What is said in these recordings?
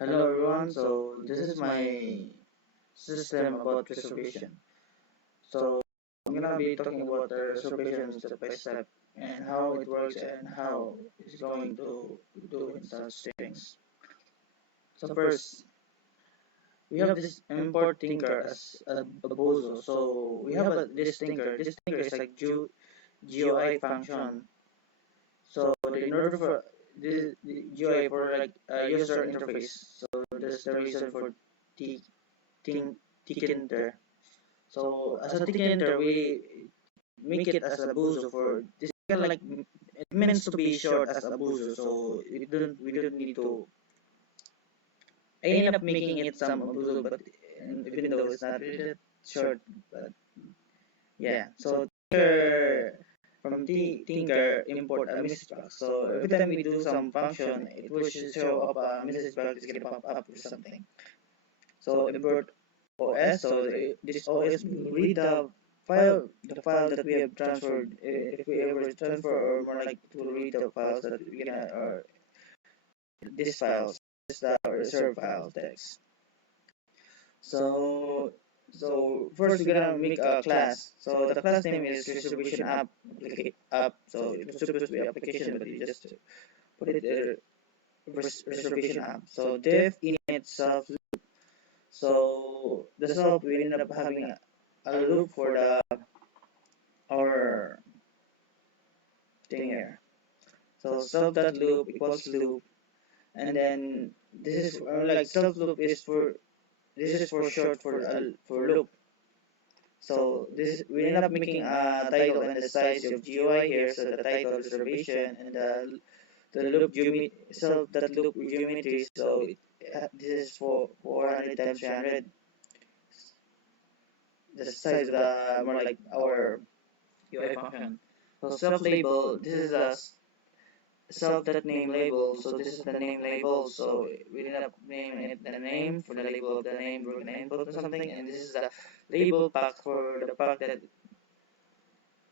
Hello everyone, so this is my system about reservation. So I'm gonna be talking about the reservation step by step and how it works and how it's going to do in such things. So first, we have this import thinker as a bozo. So we have this thinker. This thinker is like GUI function. So in order for the GUI for like user interface. So that's the reason for T think Tkinter. So as a Tkinter, we make it as a buzo for this kind of like it means to be short as a buzo. So we don't need to. I end up making it some buzo, but even though it's not really that short, but yeah. So Tinker from Tinker import a message box. So every time we do some function, it will show up a message box is gonna pop up with something. So import OS. So this OS will read the file that we have transferred. If we ever transfer, or more like it will read the files that we're gonna, or this files, this is the reserve file text. So first we're gonna make a class. So the class name is reservation app. So it's supposed to be application, but you just put it reservation app. So def init self. So the self we ended up having a loop for the our thing here. So self dot loop equals loop, and then this is like self loop is for this is for short for loop. So this we end up making a title and the size of GUI here. So the title reservation and the loop geometry self dot loop geometry. So this is for 400 times 300. The size of the more like our UI function. So self label. This is a self dot name label. So this is the name label. So we end up naming it the name for the label of the name we're gonna input or something, and this is the label pack for the pack that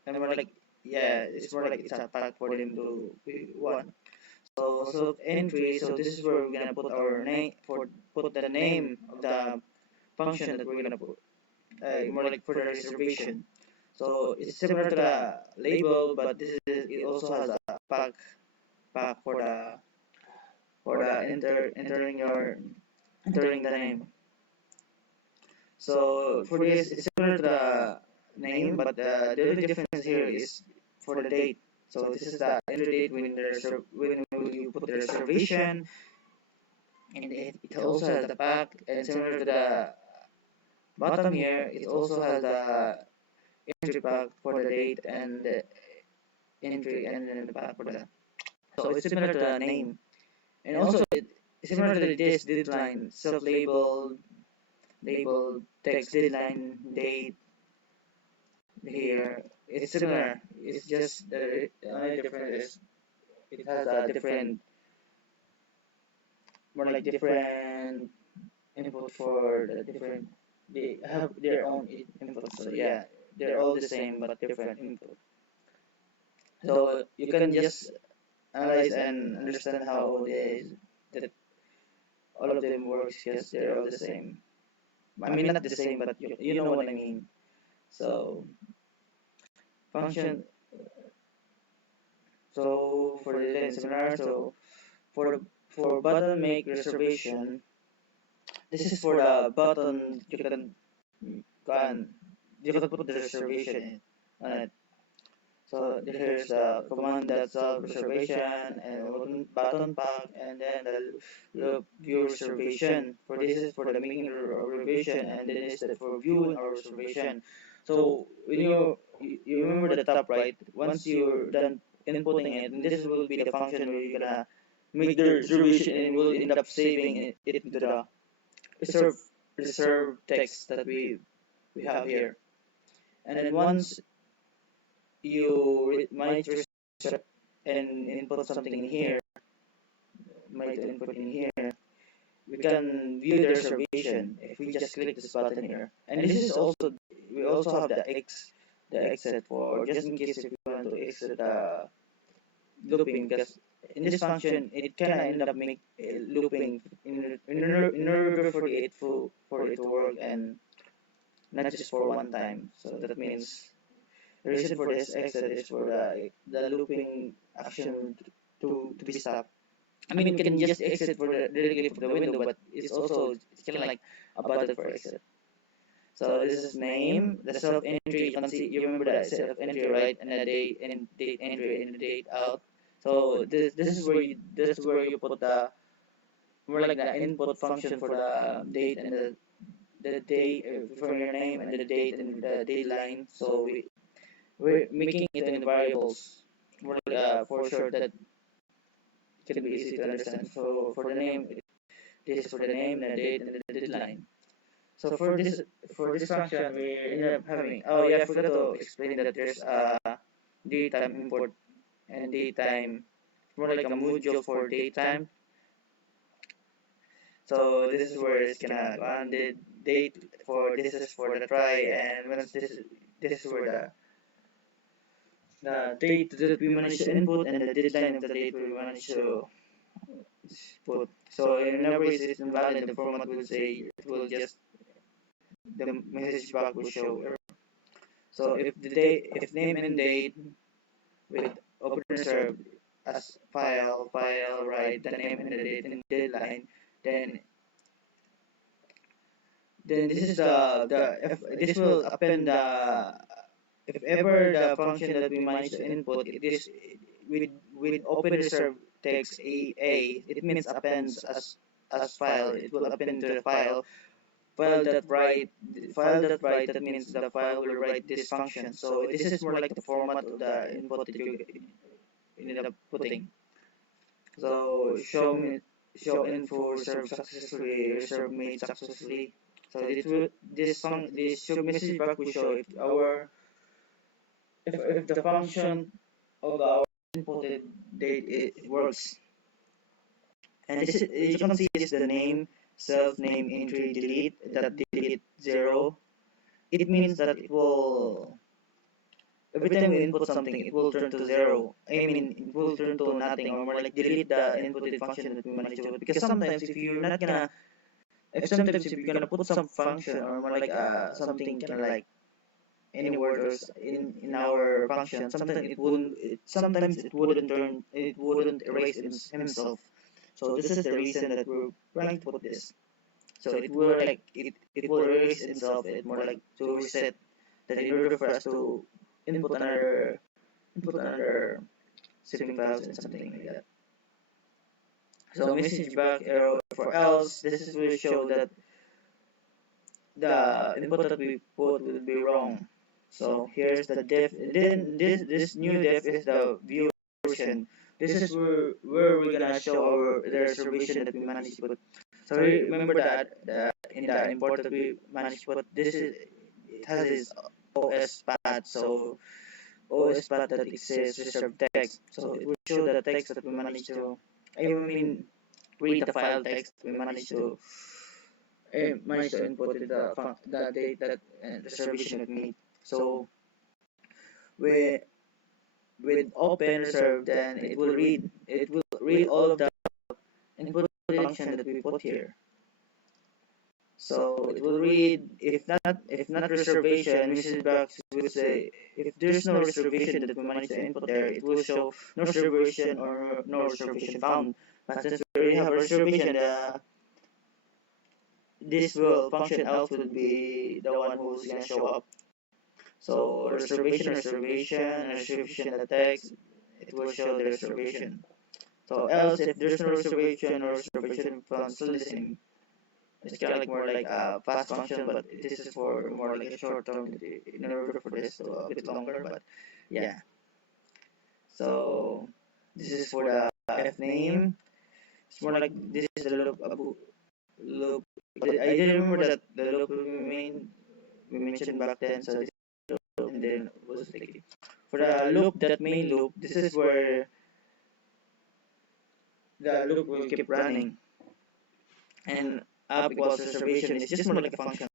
and we're like yeah, it's more like it's a pack for them to want. So entry. So this is where we're gonna put our name for put the name of the function that we're gonna put. More like for the reservation. So it's similar to the label, but this is it also has a pack for the entering the name. So for this, it's similar to the name, but the only difference here is for the date. So this is the entry date when will you put the reservation, and it also has the pack, and similar to the bottom here, it also has the entry pack for the date and the entry and then the pack for the. So it's similar to the name, and also it's similar to this deadline, label text deadline date here. It's similar. It's just the only difference is it has a different, more like different input for the different. They have their own input. So yeah, they're all the same but different input. So you can just analyze and understand how that all of them works because they're all the same. I mean not the same, but you know what I mean. So function. So for the design seminar, so for for button make reservation, this is for the button can you can put the reservation on it. So here's the command that's reservation and button pack and then the view reservation. For this is for the making reservation and then is for viewing our reservation. So when you remember the top right, once you're done inputting it, and this will be the function where you're gonna make the reservation and we'll end up saving it into the reserve reserve text that we have here. And then once you might reset and input something in here, might input in here, we can view the reservation if we just click this button here. And this is also, we also have the exit for, just in case if you want to exit the looping, because in this function, it can end up make looping in not just for one time. So that means the reason for this exit is for the looping action to be stopped. I mean, you can just exit for the directly from the window, but it's kind of like a button for exit. So this is name, the self entry. You can see, you remember that self entry, right? And the date entry and the date out. So this is where you put the more like the input function for the date and the date for your name and the date and the deadline. So we're making it in variables. More like for sure that it can be easy to understand. So for the name, this is for the name, the date, and the deadline. So for this function, we ended up having. Oh yeah, I forgot to explain that there's daytime import and daytime. More like a module for daytime. So this is where it's gonna run the date for this is for the try, and once this is where the date that we managed to input and the deadline of the date we managed to put. So whenever it's invalid, the format will say it will just the message back will show error. So if name and date with open reserve as file write the name and the date and deadline, then this is the if this will append the if ever the function that we manage to input it is with open reserve text a it means appends as file, it will append to the file that write that means the file will write this function. So this is more like the format of the input that you ended up putting. So show info reserve successfully, reserve made successfully. So this show message back will show if the function of our inputted date it works. And this is, you can see this the name self name entry delete that delete 0. It means that it will every time we input something it will turn to 0. I mean it will turn to nothing or more like delete the inputted function that we managed to put. Because sometimes if you're not gonna if sometimes if you're gonna put some function or more like something kind of like any word or in our function, sometimes it wouldn't turn it wouldn't erase himself. So this is the reason that we're trying to put this. So it will like it will erase itself. It more like to reset that in order for us to input another shipping files and something like that. So message back error for else. This is will show that the input that we put will be wrong. So here's the def. Then this new def is the view version. This is where we're gonna show the reservation that we managed to put. So remember that in the import that we managed to put, this is it has its OS path. So OS path that it says reserved text. So it will show the text that we managed to. I mean, read the file text we managed to input the date that reservation that we made. So with open reserve, then it will read all of the input function that we put here. So it will read if not reservation, message box will say if there's no reservation that we managed to input there, it will show no reservation or no reservation found. But since we already have a reservation, this will function else will be the one who's gonna show up. So reservation the text, it will show the reservation. So else if there's no reservation or reservation found, still the same. It's kind of like more like a fast function, but this is for more like a short term in order for this to a bit longer. But yeah, so this is for the f name. It's more like this is the loop. I didn't remember that the loop we mentioned back then. So this loop and then was like for the loop that main loop. This is where the loop will keep running and up equals reservation is just more like a function.